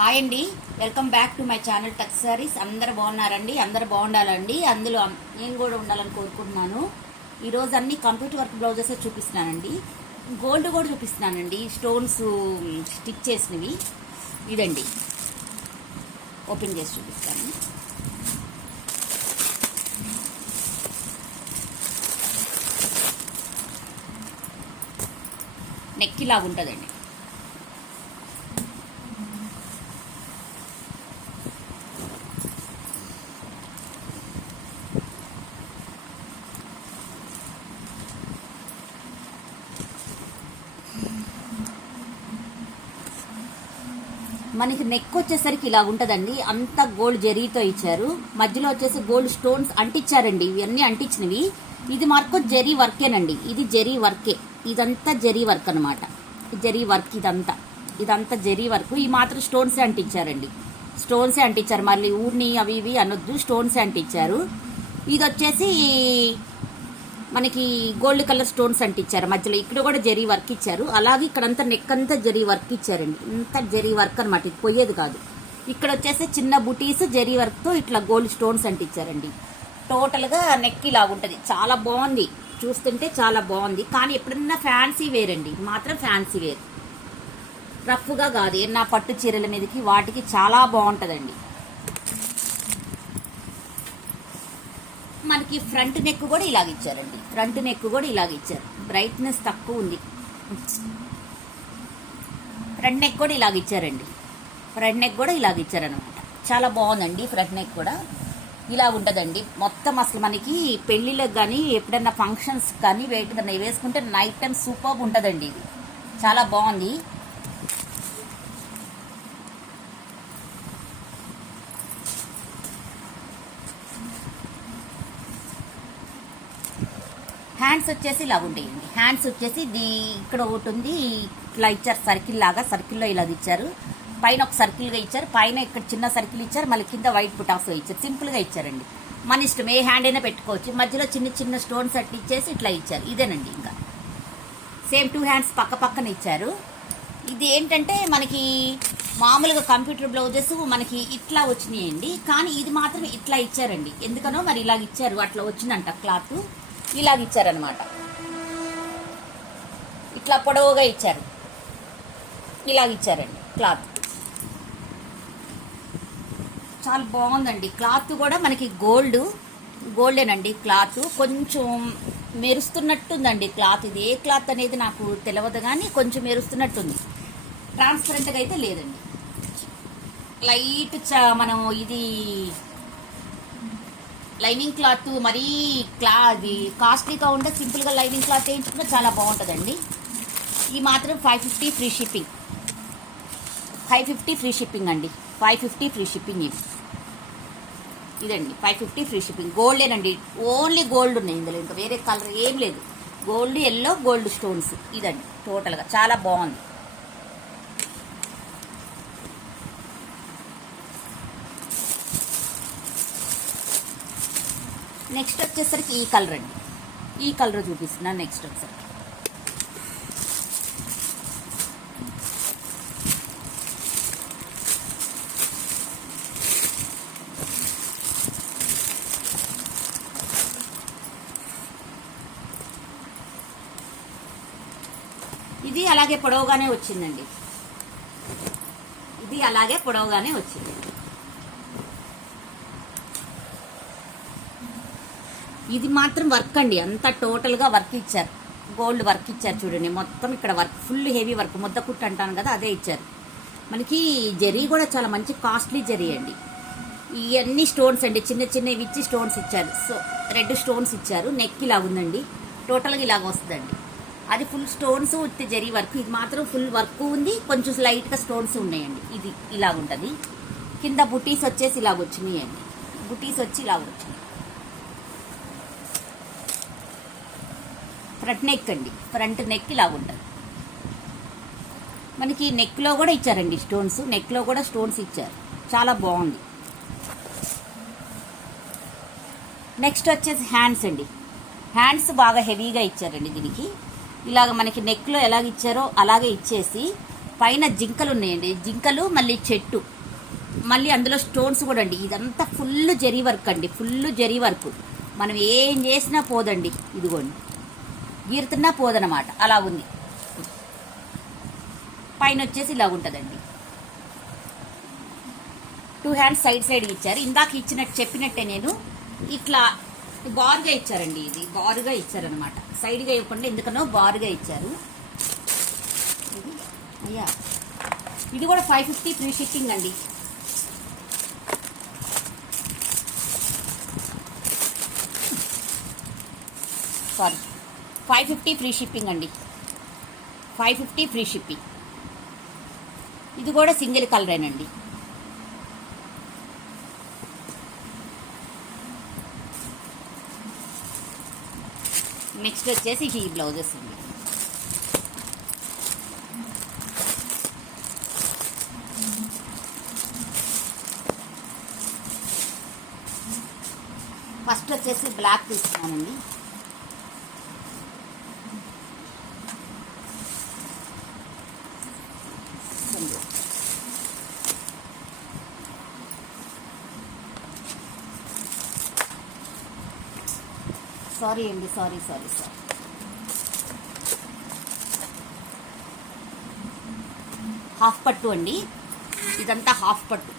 Hi అండి, welcome back to my channel touch saris. అందరు బాగున్నారండి? అందరు బాగుండాలండి, అందులో నేను కూడా ఉండాలని కోరుకుంటున్నాను. ఈరోజు అన్ని కంప్యూటర్ వర్క్ బ్లౌజెస్ చూపిస్తున్నానండి. గోల్డ్ కూడా చూపిస్తున్నానండి, స్టోన్స్ స్టిచ్ చేసినవి. ఇదండి, ఓపెన్ చేసి చూపిస్తాను. నెక్ ఇలాగుంటుందండి. మనకి నెక్ వచ్చేసరికి ఇలా ఉంటదండి. అంతా గోల్డ్ జరీతో ఇచ్చారు. మధ్యలో వచ్చేసి గోల్డ్ స్టోన్స్ అంటించారండి. ఇవన్నీ అంటించినవి. ఇది మార్కో జరీ వర్కేనండి. ఇది జరీ వర్కే. ఇదంతా జరీ వర్క్ అనమాట. జరీ వర్క్ ఇదంతా జరీ వర్క్. ఈ మాత్రం స్టోన్సే అంటించారండి. స్టోన్సే అంటించారు. మళ్ళీ ఊరిని అవి ఇవి అనొద్దు, స్టోన్సే అంటించారు. ఇది వచ్చేసి మనకి గోల్డ్ కలర్ స్టోన్స్ అంటించారు. మధ్యలో ఇక్కడ కూడా జరీ వర్క్ ఇచ్చారు. అలాగే ఇక్కడంతా నెక్ అంతా జరీ వర్క్ ఇచ్చారండి. ఇంత జరీ వర్క్ అనమాట, ఇది పోయేది కాదు. ఇక్కడ వచ్చేసి చిన్న బుటీస్ జరీ వర్క్ తో ఇట్లా గోల్డ్ స్టోన్స్ అంటించారండి. టోటల్ గా నెక్ ఇలా ఉంటది. చాలా బాగుంది, చూస్తుంటే చాలా బాగుంది. కానీ ఎప్పుడన్నా ఫ్యాన్సీ వేర్ అండి, మాత్రం ఫ్యాన్సీ వేర్, రఫ్ గా కాదు. ఏమన్నా పట్టు చీరల మీదకి వాటికి చాలా బాగుంటదండి. మనకి ఫ్రంట్ నెక్ కూడా ఇలాగ ఇచ్చారండి. ఫ్రంట్ నెక్ కూడా ఇలాగ ఇచ్చారు. బ్రైట్నెస్ తక్కువ ఉంది. ఫ్రంట్ నెక్ కూడా ఇలాగ ఇచ్చారండి. ఫ్రంట్ నెక్ కూడా ఇలాగ ఇచ్చారనమాట. చాలా బాగుందండి. ఫ్రంట్ నెక్ కూడా ఇలా ఉంటదండి. మొత్తం అసలు మనకి పెళ్లిళ్ళకి కానీ ఎప్పుడన్నా ఫంక్షన్స్ కానీ వేటికన్నా వేసుకుంటే నైట్ టైం సూపర్ ఉంటదండి. ఇది చాలా బాగుంది. హ్యాండ్స్ వచ్చేసి ఇలా ఉంటాయండి. హ్యాండ్స్ వచ్చేసి ఇక్కడ ఒకటి ఉంది, ఇట్లా ఇచ్చారు సర్కిల్ లాగా. సర్కిల్లో ఇలా ఇచ్చారు. పైన ఒక సర్కిల్గా ఇచ్చారు. పైన ఇక్కడ చిన్న సర్కిల్ ఇచ్చారు. మళ్ళీ కింద వైట్ బుటాస్ ఇచ్చారు. సింపుల్గా ఇచ్చారండి. మన ఇష్టం, ఏ హ్యాండ్ అయినా పెట్టుకోవచ్చు. మధ్యలో చిన్న చిన్న స్టోన్స్ అట్టి ఇచ్చేసి ఇట్లా ఇచ్చారు. ఇదేనండి. ఇంకా సేమ్ 2 హ్యాండ్స్ పక్క పక్కన ఇచ్చారు. ఇది ఏంటంటే మనకి మామూలుగా కంప్యూటర్ బ్లౌజెస్ మనకి ఇట్లా వచ్చినాయండి. కానీ ఇది మాత్రం ఇట్లా ఇచ్చారండి. ఎందుకనో మరి ఇలాగ ఇచ్చారు. అట్లా వచ్చిందంట క్లాత్. ఇలాగ ఇచ్చారనమాట. ఇట్లా పొడవుగా ఇచ్చారు. ఇలాగ ఇచ్చారండి క్లాత్. చాలా బాగుందండి. క్లాత్ కూడా మనకి గోల్డేనండి. క్లాత్ కొంచెం మెరుస్తున్నట్టుందండి క్లాత్. ఇది ఏ క్లాత్ అనేది నాకు తెలియదు, కానీ కొంచెం మెరుస్తున్నట్టుంది. ట్రాన్స్పరెంట్గా అయితే లేదండి. లైట్ మనం ఇది లైనింగ్ క్లాత్ మరీ అది కాస్ట్లీగా ఉంటే సింపుల్గా లైనింగ్ క్లాత్ వేయించుకున్నా చాలా బాగుంటుందండి. ఈ మాత్రం 550 ఫ్రీ షిప్పింగ్. 550 ఫ్రీ షిప్పింగ్ అండి. 550 ఫ్రీ షిప్పింగ్. ఇదండి 550 ఫ్రీ షిప్పింగ్. గోల్డేనండి. ఓన్లీ గోల్డ్ ఉన్నాయి ఇందులో, ఇంకా వేరే కలర్ ఏం లేదు. Gold, yellow, gold stones. ఇదండి టోటల్గా చాలా బాగుంది. నెక్స్ట్ వచ్చేసరికి ఈ కలర్ అండి. ఈ కలర్ చూపిస్తున్నా. నెక్స్ట్ వచ్చేసరికి ఇది అలాగే పొడవుగానే వచ్చిందండి. ఇది అలాగే పొడవుగానే వచ్చింది. ఇది మాత్రం వర్క్ అండి. అంతా టోటల్ గా వర్క్ ఇచ్చారు. గోల్డ్ వర్క్ ఇచ్చారు చూడండి. మొత్తం ఇక్కడ వర్క్, ఫుల్ హెవీ వర్క్. ముద్ద కుట్టు అంటాను కదా, అదే ఇచ్చారు. మనకి జరీ కూడా చాలా మంచి కాస్ట్లీ జరీ అండి. ఇవన్నీ స్టోన్స్ అండి. చిన్న చిన్నవి ఇచ్చి స్టోన్స్ ఇచ్చారు. సో రెడ్ స్టోన్స్ ఇచ్చారు. నెక్ ఇలా ఉందండి. టోటల్గా ఇలాగ వస్తుందండి. అది full stones with zari work. ఇది మాత్రం ఫుల్ వర్క్ ఉంది. కొంచెం లైట్గా స్టోన్స్ ఉన్నాయండి. ఇది ఇలాగ ఉంటుంది. కింద బుటీస్ వచ్చేసి ఇలాగ వచ్చినాయండి. బుటీస్ వచ్చి ఇలాగ వచ్చినాయి. ఫ్రంట్ నెక్ అండి. ఫ్రంట్ నెక్ ఇలా ఉంటుంది. మనకి నెక్లో కూడా ఇచ్చారండి స్టోన్స్. నెక్లో కూడా స్టోన్స్ ఇచ్చారు. చాలా బాగుంది. నెక్స్ట్ వచ్చేసి హ్యాండ్స్ అండి. హ్యాండ్స్ బాగా హెవీగా ఇచ్చారండి దీనికి. ఇలాగ మనకి నెక్లో ఎలాగ ఇచ్చారో అలాగే ఇచ్చేసి పైన జింకలు ఉన్నాయండి, జింకలు మళ్ళీ చెట్టు, మళ్ళీ అందులో స్టోన్స్ కూడా అండి. ఇదంతా ఫుల్ జరీ వర్క్ అండి, ఫుల్ జరీ వర్క్. మనం ఏం చేసినా పోదండి, ఇదిగోండి గీరుతున్నా పోదనమాట, అలా ఉంది. పైన వచ్చేసి ఇలా ఉంటుందండి. 2 హ్యాండ్స్ సైడ్ సైడ్ ఇచ్చారు. ఇందాక ఇచ్చినట్టు చెప్పినట్టే నేను ఇట్లా బారుగా ఇచ్చారండి. ఇది బారుగా ఇచ్చారనమాట, సైడ్గా ఇవ్వకుండా ఎందుకనో బారుగా ఇచ్చారు. అయ్యా ఇది కూడా 550 ఫ్రీ షిప్పింగ్ అండి. సారీ 550 ఫ్రీ షిప్పింగ్ అండి, 550 ఫ్రీ షిప్పింగ్. ఇది కూడా సింగిల్ కలరేనండి. నెక్స్ట్ వచ్చేసి ఈ బ్లౌజెస్ అండి. ఫస్ట్ వచ్చేసి బ్లాక్ తీసుకున్నానండి. సారీ అండి, సారీ. హాఫ్ పట్టు అండి, ఇదంతా హాఫ్ పట్టు.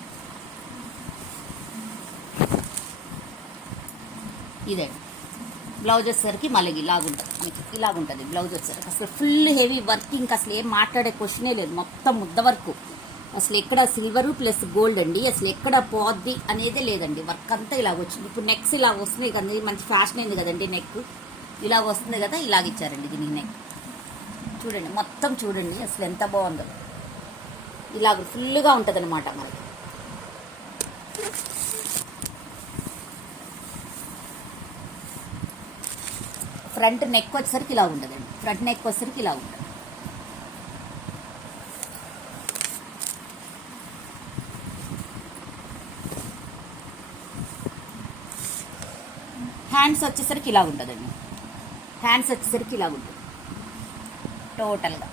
ఇదండి బ్లౌజ్ వచ్చేసరికి మళ్ళీ ఇలాగుంటుంది బ్లౌజ్ వచ్చేసరికి. అసలు ఫుల్ హెవీ వర్కింగ్, అసలు ఏం మాట్లాడే క్వశ్చనే లేదు. మొత్తం ముద్ద వర్క్, అసలు ఎక్కడ సిల్వరు ప్లస్ గోల్డ్ అండి, అసలు ఎక్కడ పోద్ది అనేదే లేదండి. వర్క్ అంతా ఇలాగ వచ్చింది. ఇప్పుడు నెక్స్ ఇలా వస్తున్నాయి కదండి, మంచి ఫ్యాషన్ అయింది కదండి. నెక్ ఇలాగ వస్తుంది కదా, ఇలాగ ఇచ్చారండి దీనికి నెక్. చూడండి మొత్తం చూడండి అసలు ఎంత బాగుందో. ఇలాగ ఫుల్గా ఉంటుంది అనమాట మనకి. ఫ్రంట్ నెక్ వచ్చేసరికి ఇలా ఉంటుందండి, ఫ్రంట్ నెక్ వచ్చేసరికి ఇలా ఉంటుంది. హ్యాండ్స్ వచ్చేసరికి ఇలా ఉంటుందండి, హ్యాండ్స్ వచ్చేసరికి ఇలా ఉంటుంది. టోటల్గా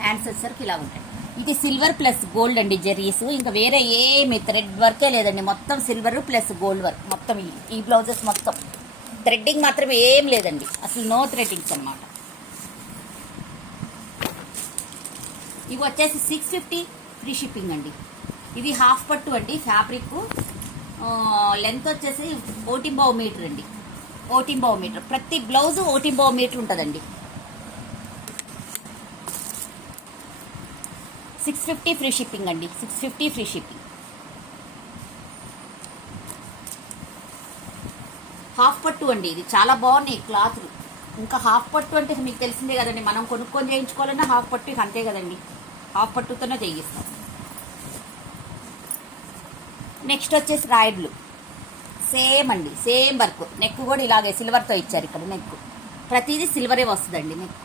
హ్యాండ్స్ వచ్చేసరికి ఇలా ఉంటాయి. ఇది సిల్వర్ ప్లస్ గోల్డ్ అండి జెర్రీస్, ఇంకా వేరే ఏమి థ్రెడ్ వర్కే లేదండి. మొత్తం సిల్వర్ ప్లస్ గోల్డ్ వర్క్ మొత్తం. ఈ బ్లౌజెస్ మొత్తం థ్రెడ్డింగ్ మాత్రం ఏం లేదండి, అసలు నో థ్రెడ్డింగ్స్ అన్నమాట. ఇవి వచ్చేసి 650 ఫ్రీ షిప్పింగ్ అండి. ఇది హాఫ్ పట్టు అండి, ఫ్యాబ్రిక్ లెంత్ వచ్చేసి 1.5 మీటర్ అండి, 1.5 మీటర్. ప్రతి బ్లౌజ్ 1.5 మీటర్ ఉంటుందండి. 650 ఫ్రీ షిప్పింగ్ అండి, 650 ఫ్రీ షిప్పింగ్. హాఫ్ పట్టు అండి, ఇది చాలా బాగున్నాయి క్లాత్లు. ఇంకా హాఫ్ పట్టు అంటే మీకు తెలిసిందే కదండి, మనం కొనుక్కొని చేయించుకోవాలన్నా హాఫ్ పట్టు అంతే కదండి, హాఫ్ పట్టుతోనే చేయిస్తాం. నెక్స్ట్ వచ్చేసి రాయల్ బ్లూ, సేమ్ అండి, సేమ్ వర్క్. నెక్ కూడా ఇలాగే సిల్వర్తో ఇచ్చారు. ఇక్కడ నెక్ ప్రతిదీ సిల్వరే వస్తుందండి. నెక్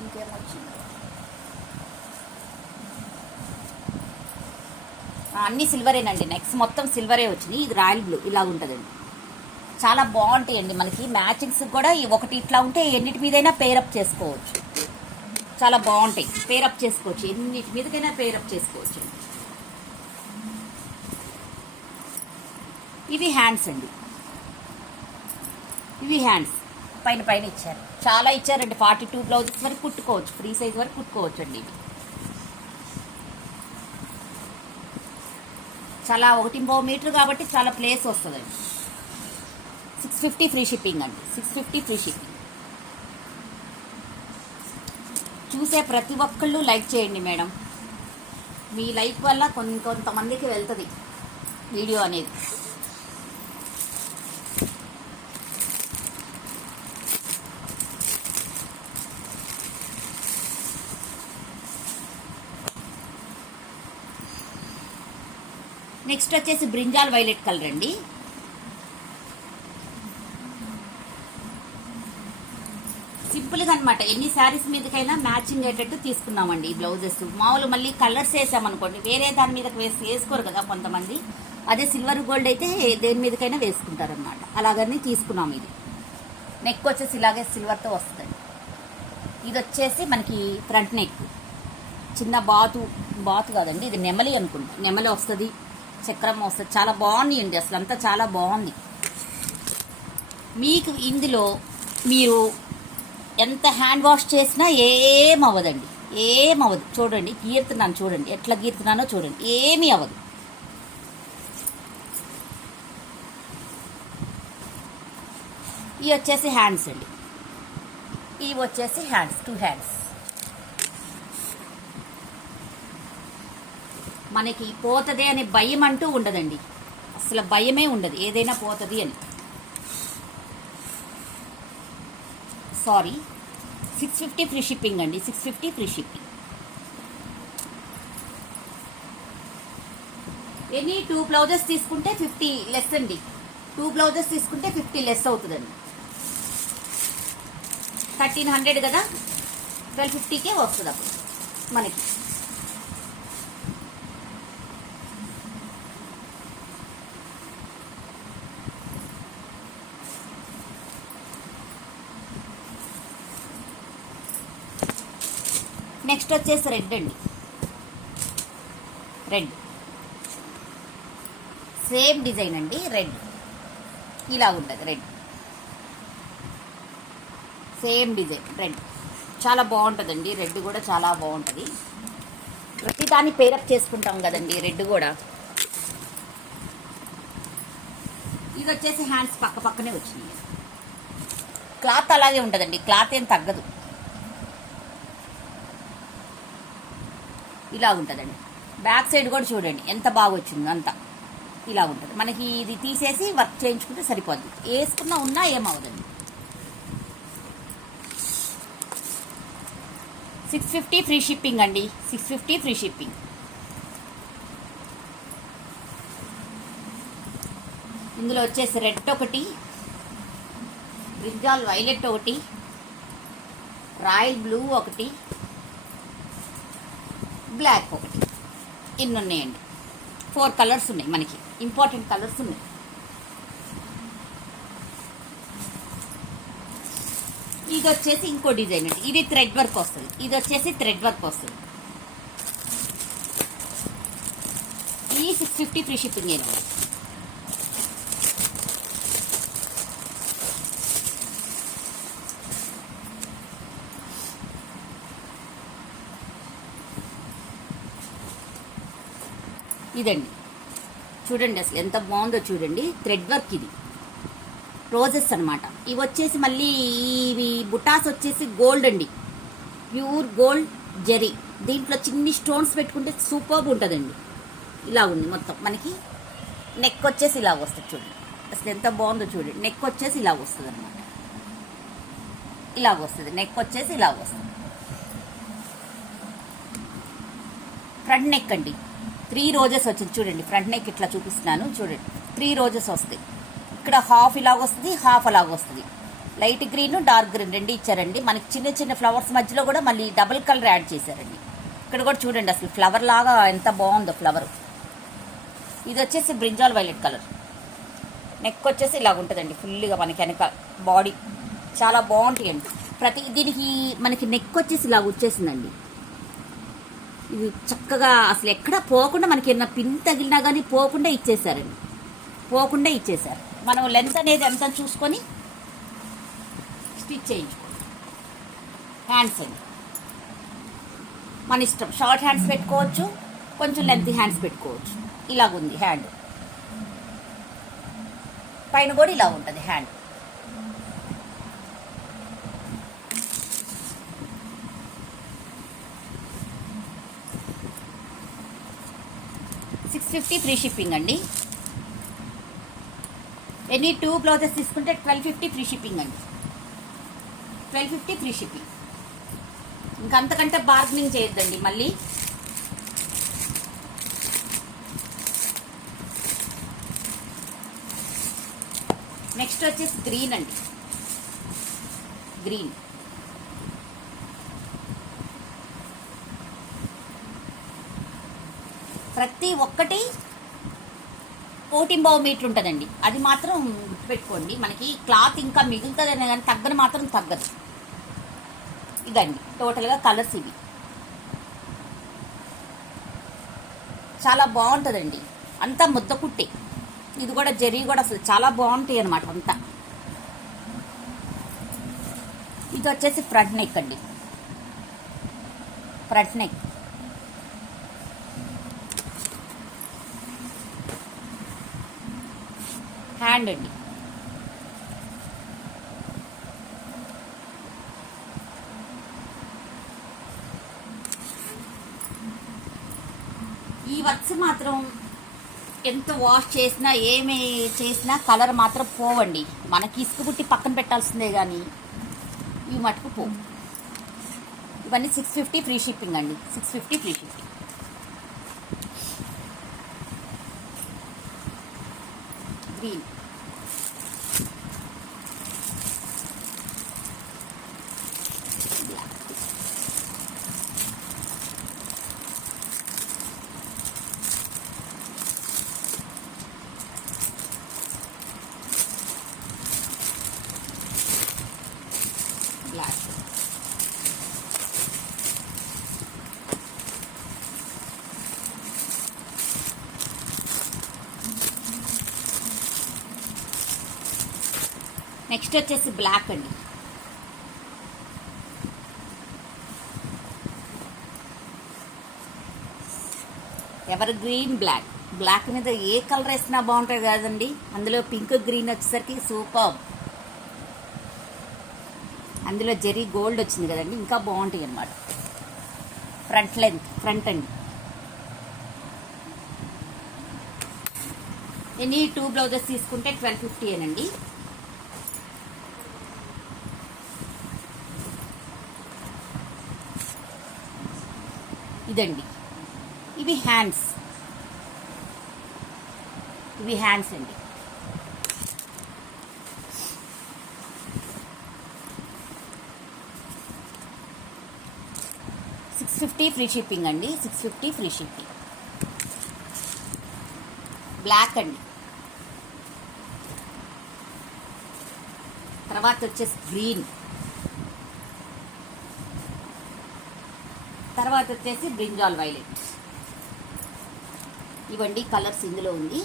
ఇంకేమొచ్చింది, అన్ని సిల్వరేనండి. నెక్స్ట్ మొత్తం సిల్వరే వచ్చినాయి. ఇది రాయల్ బ్లూ ఇలా ఉంటుందండి, చాలా బాగుంటాయండి. మనకి మ్యాచింగ్స్ కూడా ఒకటి ఇట్లా ఉంటే ఎన్నిటి మీదైనా పేరప్ చేసుకోవచ్చు, చాలా బాగుంటాయి. పేరప్ చేసుకోవచ్చు, ఎన్నిటి మీదకైనా పేరప్ చేసుకోవచ్చు. ఇవి హ్యాండ్స్ అండి, ఇవి హ్యాండ్స్ పైన ఇచ్చారు, చాలా ఇచ్చారండి. 42 బ్లౌజెస్ వరకు కుట్టుకోవచ్చు, ఫ్రీ సైజ్ వరకు కుట్టుకోవచ్చు అండి. ఇవి చాలా 1.5 మీటర్ కాబట్టి చాలా ప్లేస్ వస్తుందండి. 650 ఫ్రీ షిప్పింగ్ అండి, 650 ఫ్రీ షిప్పింగ్. చూసే ప్రతి ఒక్కళ్ళు లైక్ చేయండి మేడం, మీ లైక్ వల్ల కొంతమందికి వెళ్తుంది వీడియో అనేది. నెక్స్ట్ వచ్చేసి బ్రింజాల్ వైలెట్ కలర్ అండి. సింపుల్గా అనమాట, ఎన్ని శారీస్ మీదకైనా మ్యాచింగ్ అయ్యేటట్టు తీసుకున్నామండి ఈ బ్లౌజెస్. మామూలు మళ్ళీ కలర్స్ వేసామనుకోండి, వేరే దాని మీద వేసుకోరు కదా కొంతమంది. అదే సిల్వర్ గోల్డ్ అయితే దేని మీదకైనా వేసుకుంటారనమాట, అలాగని తీసుకున్నాం. ఇది నెక్ వచ్చేసి ఇలాగే సిల్వర్తో వస్తుందండి. ఇది వచ్చేసి మనకి ఫ్రంట్ నెక్, చిన్న బాతు కాదండి, ఇది నెమలి అనుకుంటా, నెమలి వస్తుంది, చక్రం వస్తుంది, చాలా బాగుంది అండి, అసలు అంతా చాలా బాగుంది. మీకు ఇందులో మీరు ఎంత హ్యాండ్ వాష్ చేసినా ఏమవ్వదండి, ఏమవ్వదు. చూడండి గీరుతున్నాను, చూడండి ఎట్లా గీరుతున్నానో చూడండి, ఏమీ అవ్వదు. ఇవి వచ్చేసి హ్యాండ్స్ అండి, ఇవి వచ్చేసి హ్యాండ్స్, 2 హ్యాండ్స్. మనకి పోతుంది అనే భయం అంటూ ఉండదండి, అసలు భయమే ఉండదు, ఏదైనా పోతుంది అని. సారీ, 650 ఫ్రీ షిప్పింగ్ అండి, 650 ఫ్రీ షిప్పింగ్. ఎనీ 2 బ్లౌజెస్ తీసుకుంటే 50 లెస్ అండి, 2 బ్లౌజెస్ తీసుకుంటే 50 లెస్ అవుతుందండి. 1300 కదా, 1250కే వస్తుంది అప్పుడు మనకి. నెక్స్ట్ వచ్చేసి రెడ్ అండి, రెడ్ సేమ్ డిజైన్ అండి, రెడ్ ఇలా ఉంటుంది, రెడ్ సేమ్ డిజైన్, రెడ్ చాలా బాగుంటుందండి, రెడ్ కూడా చాలా బాగుంటుంది. ప్రతిదాన్ని పేరప్ చేసుకుంటాం కదండి రెడ్ కూడా. ఇది వచ్చేసి హ్యాండ్స్ పక్క పక్కనే వచ్చినాయి, క్లాత్ అలాగే ఉంటుందండి, క్లాత్ ఏం తగ్గదు, ఇలా ఉంటుందండి. బ్యాక్ సైడ్ కూడా చూడండి ఎంత బాగా వచ్చింది, అంతా ఇలా ఉంటుంది. మనకి ఇది తీసేసి వర్క్ చేయించుకుంటే సరిపోద్ది, వేసుకున్నా ఉన్నా ఏమవుతుంది. 650 ఫ్రీ షిప్పింగ్ అండి, 650 ఫ్రీ షిప్పింగ్. ఇందులో వచ్చేసి రెడ్ ఒకటి, బ్రింజాల్ వైలెట్ ఒకటి, రాయల్ బ్లూ ఒకటి, బ్లాక్ ఒకటి, ఇన్ని ఉన్నాయండి. 4 కలర్స్ ఉన్నాయి మనకి, ఇంపార్టెంట్ కలర్స్ ఉన్నాయి. ఇది వచ్చేసి ఇంకో డిజైన్ అండి, ఇది థ్రెడ్ వర్క్ వస్తుంది, ఇది వచ్చేసి థ్రెడ్ వర్క్ వస్తుంది. ఈ 650 ఫ్రీ షిప్పింగ్ ఏనా. ఇదండి చూడండి, అసలు ఎంత బాగుందో చూడండి, థ్రెడ్ వర్క్, ఇది రోజెస్ అనమాట. ఇవి వచ్చేసి మళ్ళీ ఇవి బుటాస్ వచ్చేసి గోల్డ్ అండి, ప్యూర్ గోల్డ్ జరీ. దీంట్లో చిన్ని స్టోన్స్ పెట్టుకుంటే సూపర్గా ఉంటుందండి. ఇలా ఉంది మొత్తం మనకి. నెక్ వచ్చేసి ఇలా వస్తుంది చూడండి, అసలు ఎంత బాగుందో చూడండి. నెక్ వచ్చేసి ఇలా వస్తుంది అనమాట, ఇలా వస్తుంది నెక్ వచ్చేసి ఇలా వస్తుంది. ఫ్రంట్ నెక్ అండి, 3 రోజెస్ వచ్చింది చూడండి. ఫ్రంట్ నెక్ ఇట్లా చూపిస్తున్నాను చూడండి, 3 రోజెస్ వస్తాయి. ఇక్కడ హాఫ్ ఇలాగ వస్తుంది, హాఫ్ అలాగ వస్తుంది. లైట్ గ్రీన్, డార్క్ గ్రీన్ రెండు ఇచ్చారండి. మనకి చిన్న చిన్న ఫ్లవర్స్ మధ్యలో కూడా మళ్ళీ డబుల్ కలర్ యాడ్ చేశారండి. ఇక్కడ కూడా చూడండి అసలు ఫ్లవర్ లాగా ఎంత బాగుందో ఫ్లవర్. ఇది వచ్చేసి బ్రింజాల్ వైలెట్ కలర్. నెక్ వచ్చేసి ఇలాగ ఉంటుందండి ఫుల్గా, మనకి వెనక బాడీ చాలా బాగుంటాయండి. ప్రతి దీనికి మనకి నెక్ వచ్చేసి ఇలాగ వచ్చేసిందండి. ఇది చక్కగా అసలు ఎక్కడ పోకుండా మనకి ఏమన్నా పిన్ తగిలినా కానీ పోకుండా ఇచ్చేసారండి, పోకుండా ఇచ్చేసారు. మనం లెంత్ అనేది ఎంత చూసుకొని స్టిచ్ చేయించుకోండి. హ్యాండ్స్ అండి మన ఇష్టం, షార్ట్ హ్యాండ్స్ పెట్టుకోవచ్చు, కొంచెం లెంత్ హ్యాండ్స్ పెట్టుకోవచ్చు. ఇలాగుంది హ్యాండ్, పైన కూడా ఇలా ఉంటుంది హ్యాండ్. $650 ఫ్రీ షిప్పింగ్ అండి. ఎనీ 2 బ్లౌజెస్ తీసుకుంటే $1250 ఫ్రీ షిప్పింగ్ అండి. $1250 ఫ్రీ షిప్పింగ్. ఇంకంతకంటే బార్గెనింగ్ చేయొద్దండి మళ్ళీ. నెక్స్ట్ వచ్చేసి గ్రీన్ అండి, గ్రీన్. ప్రతి ఒక్కటి 1.5 మీటర్ ఉంటుందండి, అది మాత్రం గుర్తుపెట్టుకోండి. మనకి క్లాత్ ఇంకా మిగులుతుందనే కానీ తగ్గని మాత్రం తగ్గదు. రెడ్ అండి. టోటల్గా కలర్స్ ఇవి. చాలా బాగుంటుందండి. అంతా ముద్ద కుట్టే. ఇది కూడా జరీ కూడా అసలు చాలా బాగుంటాయి అనమాట అంతా. ఇది వచ్చేసి ఫ్రంట్ నెక్ అండి. Front neck. హ్యాండ్ అండి. ఈ వర్క్స్ మాత్రం ఎంత వాష్ చేసినా ఏమి చేసినా కలర్ మాత్రం పోవండి. మనకి ఇసుక పుట్టి పక్కన పెట్టాల్సిందే కానీ ఇవి మటుకు పోవు. ఇవన్నీ 650 ఫ్రీ షిప్పింగ్ అండి. 650 free shipping. Green. Black. Next వచ్చేసి బ్లాక్ అండి. Evergreen black. బ్లాక్ మీద ఏ కలర్ వేసినా బాగుంటుంది కదండి. అందులో పింక్ గ్రీన్ వచ్చేసరికి సూపర్. అందులో జెరీ గోల్డ్ వచ్చింది కదండి, ఇంకా బాగుంటాయి అన్నమాట. ఫ్రంట్ లెంత్, ఫ్రంట్ అండి. ఎనీ 2 బ్లౌజెస్ తీసుకుంటే 1250 ఏనండి. ఇదండి. ఇవి హ్యాండ్స్. ఇవి హ్యాండ్స్ అండి. $650 ఫ్రీ షిప్పింగ్ అండి. 650 ఫ్రీ షిప్పింగ్. బ్లాక్ అండి. తర్వాత వచ్చేసి గ్రీన్. తర్వాత వచ్చేసి బ్రింజాల్ వైలెట్. ఇవండి కలర్స్ ఇందులో ఉంది.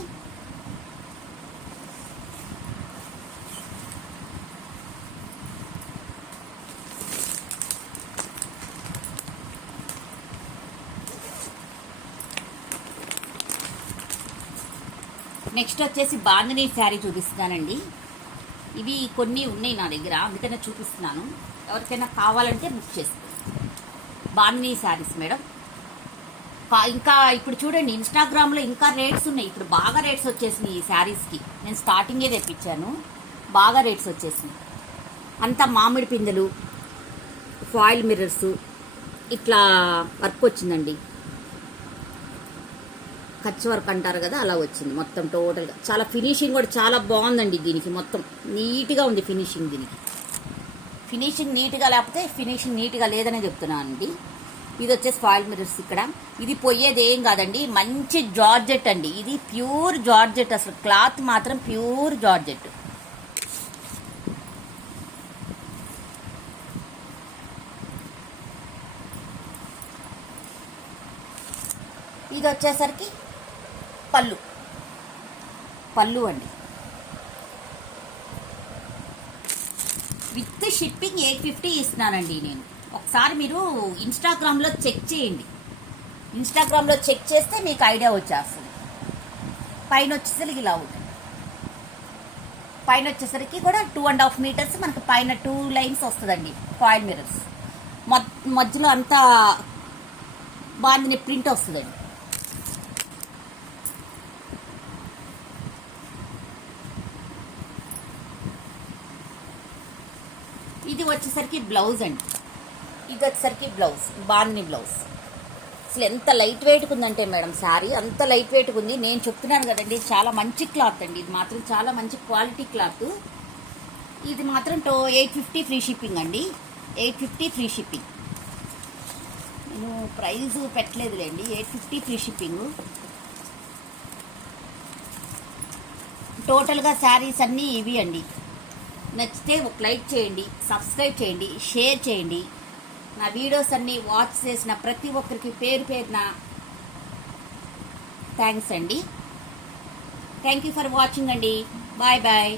నెక్స్ట్ వచ్చేసి బాందినీ శారీ చూపిస్తున్నానండి. ఇవి కొన్ని ఉన్నాయి నా దగ్గర, అందుకనే చూపిస్తున్నాను. ఎవరికైనా కావాలంటే బుక్ చేసుకోండి. బాందినీ శారీస్ మేడం. ఇంకా ఇప్పుడు చూడండి ఇన్స్టాగ్రామ్లో ఇంకా రేట్స్ ఉన్నాయి. ఇప్పుడు బాగా రేట్స్ వచ్చేసినాయి ఈ శారీస్కి. నేను స్టార్టింగే తెప్పించాను, బాగా రేట్స్ వచ్చేసినాయి. అంతా మామిడి పిందెలు, ఫాయిల్ మిర్రర్స్, ఇట్లా వర్క్ వచ్చిందండి. కచ్ వర్క్ అంటారు కదా, అలా వచ్చింది మొత్తం టోటల్గా. చాలా ఫినిషింగ్ కూడా చాలా బాగుందండి దీనికి. మొత్తం నీట్గా ఉంది ఫినిషింగ్ దీనికి. ఫినిషింగ్ నీట్గా లేకపోతే ఫినిషింగ్ నీట్గా లేదనే చెప్తున్నాను అండి. ఇది వచ్చేసి ఫాయిల్ మిర్రర్స్. ఇక్కడ ఇది పోయేది ఏం కాదండి, మంచి జార్జెట్ అండి. ఇది ప్యూర్ జార్జెట్. అసలు క్లాత్ మాత్రం ప్యూర్ జార్జెట్. ఇది వచ్చేసరికి పళ్ళు అండి. విత్ షిప్పింగ్ 850 ఇస్తున్నానండి నేను. ఒకసారి మీరు ఇన్స్టాగ్రామ్లో చెక్ చేయండి. ఇన్స్టాగ్రామ్లో చెక్ చేస్తే మీకు ఐడియా వచ్చేస్తుంది. పైన వచ్చేసరికి ఇలా ఉంటుంది. పైన వచ్చేసరికి కూడా 2.5 మీటర్స్ మనకు పైన 2 లైన్స్ వస్తుందండి ఫాయిల్ మిర్రర్స్. మధ్యలో అంతా బాందిని ప్రింట్ వస్తుందండి. ఇది వచ్చేసరికి బ్లౌజ్ అండి. ఇది వచ్చేసరికి బ్లౌజ్, బాందిని బ్లౌజ్. అసలు ఎంత లైట్ వెయిట్గా ఉందంటే మేడం శారీ, అంత లైట్ వెయిట్గా ఉంది. నేను చెప్తున్నాను కదండి, చాలా మంచి క్లాత్ అండి. ఇది మాత్రం చాలా మంచి క్వాలిటీ క్లాత్. ఇది మాత్రం 850 ఫ్రీ షిప్పింగ్ అండి. 850 ఫ్రీ షిప్పింగ్. నేను ప్రైస్ పెట్టలేదులేండి. 850 free shipping. టోటల్గా శారీస్ అన్నీ ఇవి అండి. నచ్చితే ఒక లైక్ చేయండి, సబ్స్క్రైబ్ చేయండి, షేర్ చేయండి. నా వీడియోస్ అన్ని వాచ్ చేసిన ప్రతి ఒక్కరికి పేరు పేరున థ్యాంక్స్ అండి. థ్యాంక్ యూ ఫర్ వాచింగ్ అండి. Bye bye.